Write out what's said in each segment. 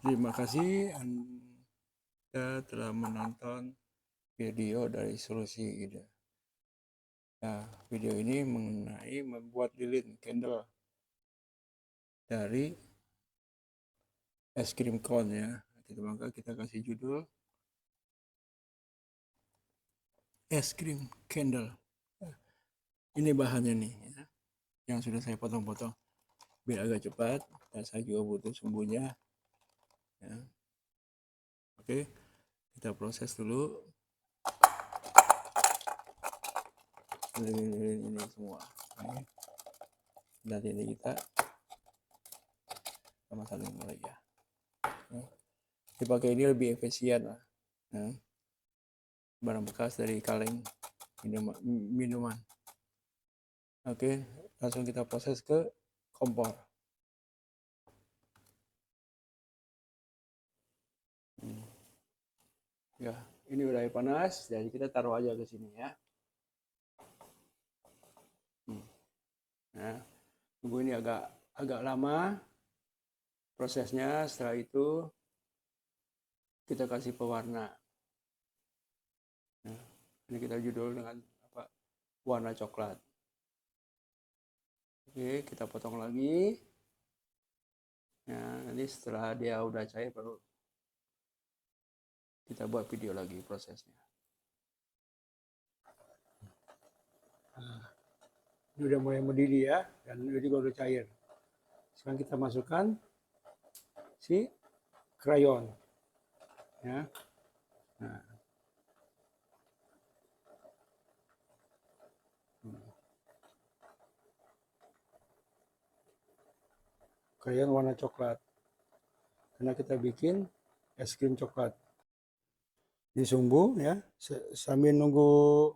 Terima kasih Anda telah menonton video dari Solusi Ide. Nah, video ini mengenai membuat lilin candle dari es krim cone ya. Jadi maka kita kasih judul es krim candle. Ini bahannya nih ya, yang sudah saya potong-potong biar agak cepat. Dan saya juga butuh sumbunya. Ya. Oke, kita proses dulu lilin ini semua. Dan ini kita sama-sama mulai ya. Dipakai ini lebih efisien lah. Ya. Barang bekas dari kaleng minuman. Oke, langsung kita proses ke kompor. Ya, ini udah panas, jadi kita taruh aja ke sini ya. Nah, tunggu ini agak lama prosesnya. Setelah itu kita kasih pewarna. Nah, ini kita judul dengan apa? Warna coklat. Oke, kita potong lagi. Nah, nanti setelah dia udah cair baru kita buat video lagi prosesnya. Nah, ini udah mulai mendidih ya, dan ini juga udah cair. Sekarang kita masukkan si krayon. Ya. Nah. Krayon warna coklat. Karena kita bikin es krim coklat. Disumbu ya, sambil nunggu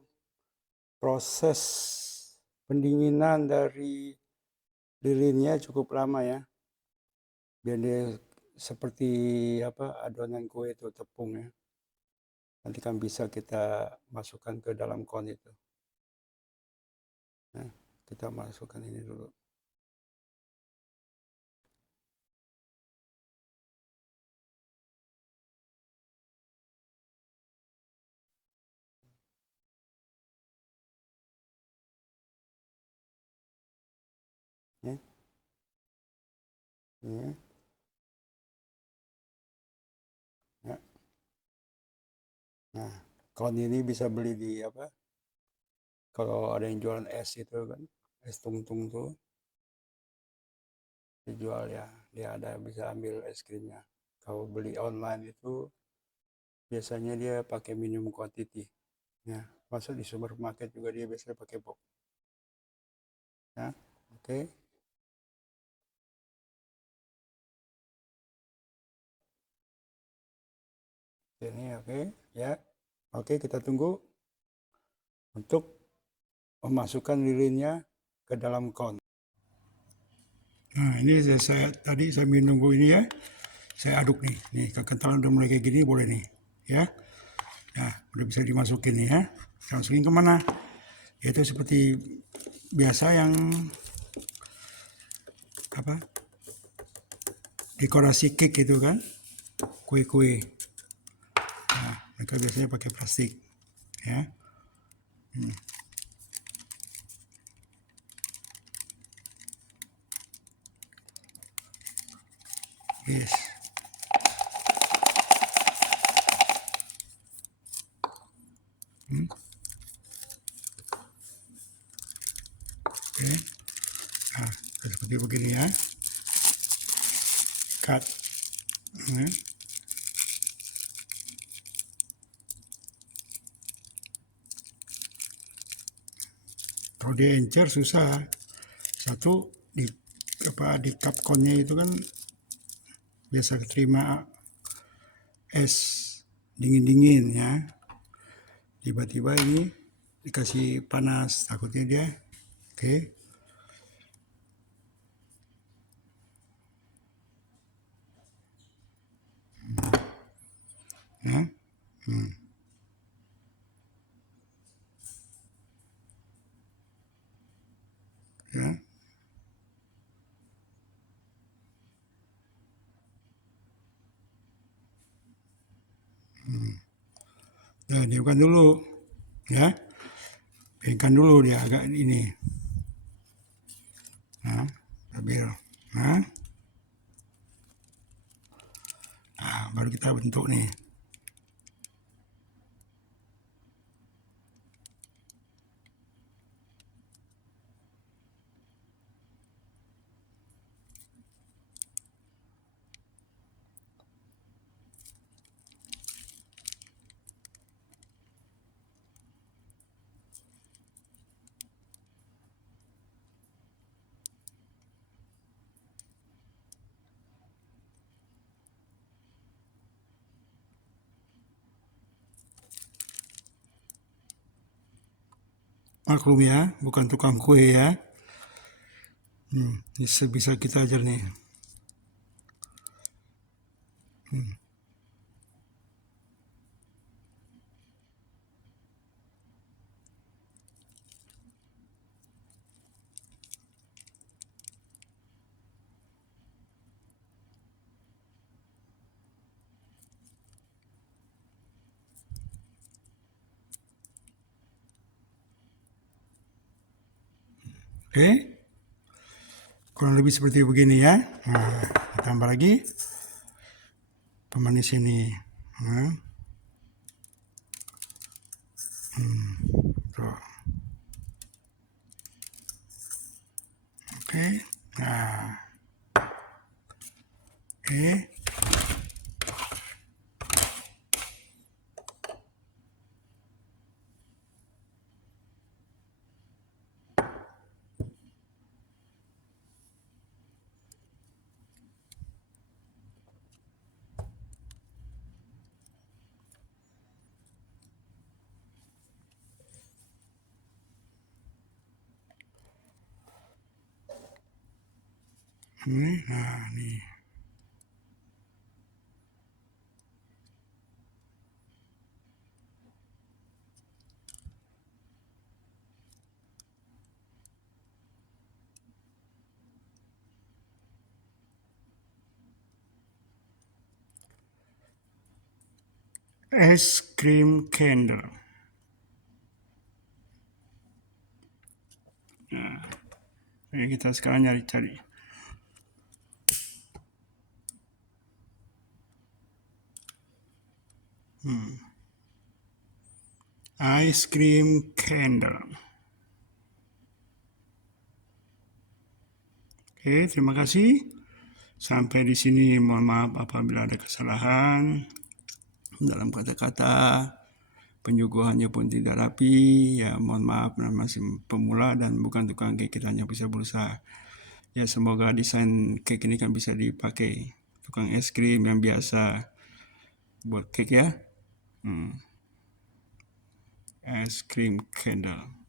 proses pendinginan dari lilinnya cukup lama ya. Biar dia seperti apa adonan kue itu, tepung ya. Nanti kan bisa kita masukkan ke dalam kon itu. Nah, kita masukkan ini dulu. Ya. Ya. Ya. Nah, kon ini bisa beli di apa? Kalau ada yang jualan es itu kan, es tungtung tuh dijual ya, dia ada bisa ambil es krimnya. Kalau beli online itu biasanya dia pakai minimum quantity ya, masuk di supermarket juga dia biasanya pakai box ya. Oke. Ini oke ya. Oke, kita tunggu untuk memasukkan lilinnya ke dalam kon. Nah, ini saya tadi sambil nunggu ini ya, saya aduk nih. Nih, kekentalan udah mulai kayak gini, boleh nih. Ya. Nah, udah bisa dimasukin nih ya. Saya masukin kemana? Yaitu seperti biasa yang apa? Dekorasi cake itu kan, kue-kue. Nah, mereka biasanya pakai plastik ya. Yes. Oke. Nah, seperti begini ya. Cut. Ya. Kalau dia encer susah. Satu di apa di cup connya itu kan biasa terima es dingin-dingin ya. Tiba-tiba ini dikasih panas, takutnya dia oke. Ya. Ya. Nah, diamkan dulu, ya. Piringkan dulu dia agak ini. Nah, stabil. Nah, baru kita bentuk nih. Maklum ya, bukan tukang kue ya. Ini sebisa kita ajar nih. Oke, kurang lebih seperti begini ya. Nah, tambah lagi pemanis ini. Nah, tuh. Oke, nah, oke. Nah, nih. Es krim candle. Nah, ini kita sekarang cari-cari. Ice cream candle. Oke, terima kasih. Sampai di sini mohon maaf apabila ada kesalahan dalam kata-kata, penyuguhannya pun tidak rapi. Ya, mohon maaf, masih pemula dan bukan tukang cake, kita hanya bisa berusaha. Ya, semoga desain cake ini kan bisa dipakai tukang es krim yang biasa buat cake ya. Es krim candle.